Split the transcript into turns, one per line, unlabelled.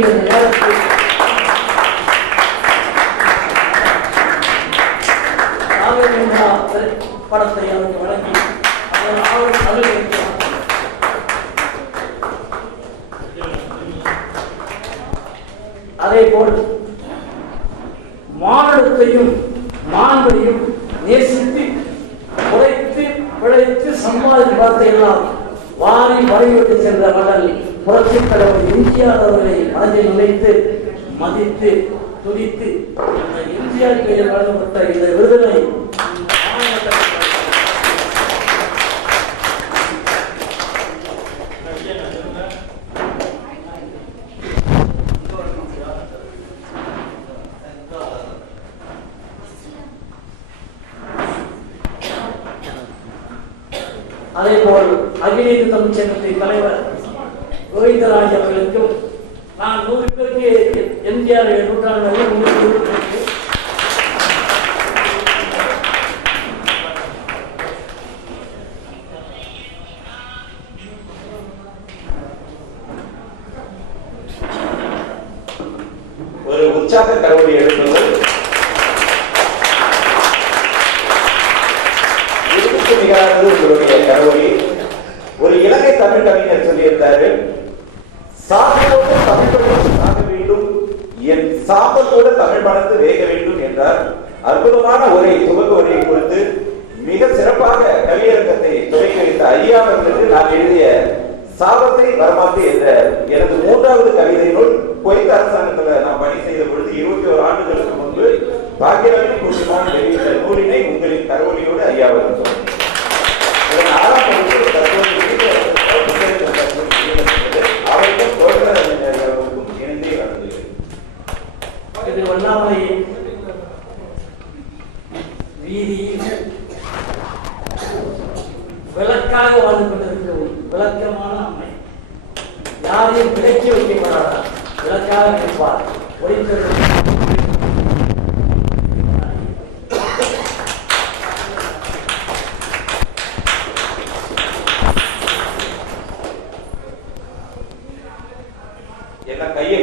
இந்த நேரத்தில் படத்தை அவருக்கு நேசித்து உழைத்து பிழைத்து சம்பாதித்து பார்த்து எல்லாம் வாரி வழிவிட்டு சென்ற மகள் புரட்சித் தலைவர் எம்ஜிஆர் அவர்களை மனதில் நினைத்து மதித்து துடித்து அந்த எம்ஜிஆர் கையில் வழங்கப்பட்ட இந்த விருதினை அதே போல் அகில இந்து தமிழ்ச்சங்கத்தின் தலைவர் கோவிந்தராஜ் அவர்களுக்கும் நான் நூறு பேருக்கு எம்ஜிஆர் நூற்றாண்டு
ஒரு உற்சாக கருவடி எழுப்புவது இதுக்கு நிகரானது உங்களுடைய கருவடி ஒரு இலங்கை தமிழ் கவிஞர் சொல்லியிருந்தாரு சாதத்தோடு தமிழ் பணம் சாக வேண்டும் என் சாப்பத்தோடு தமிழ் பணத்து வேக வேண்டும் என்றார். அற்புதமான உரை துவக்க உரையை கொடுத்து மிக சிறப்பாக கவியரங்கத்தை துவக்கி வைத்த ஐயா நான் எழுதிய சாபத்தை வரமாத்து என்ற எனது மூன்றாவது கவிதை நூல் குவைத் அரசாங்கத்துல நான் பணி செய்த பொழுது இருபத்தி ஒரு ஆண்டுகளுக்கு முன்பு பாக்கியராஜி குடும்பமான வெளியிட்ட நூலினை உங்களின் கருவொலியோடு ஐயா சொன்னார்
இது வண்ணாமலை வீதியில் விளக்காக வாழ்ந்து கொண்டிருக்கும் விளக்கமான அம்மை. யாரையும் விளக்கி வைக்கப்படாதா விளக்காக இருப்பார் ஒளித்தது
எல்லாம் கையை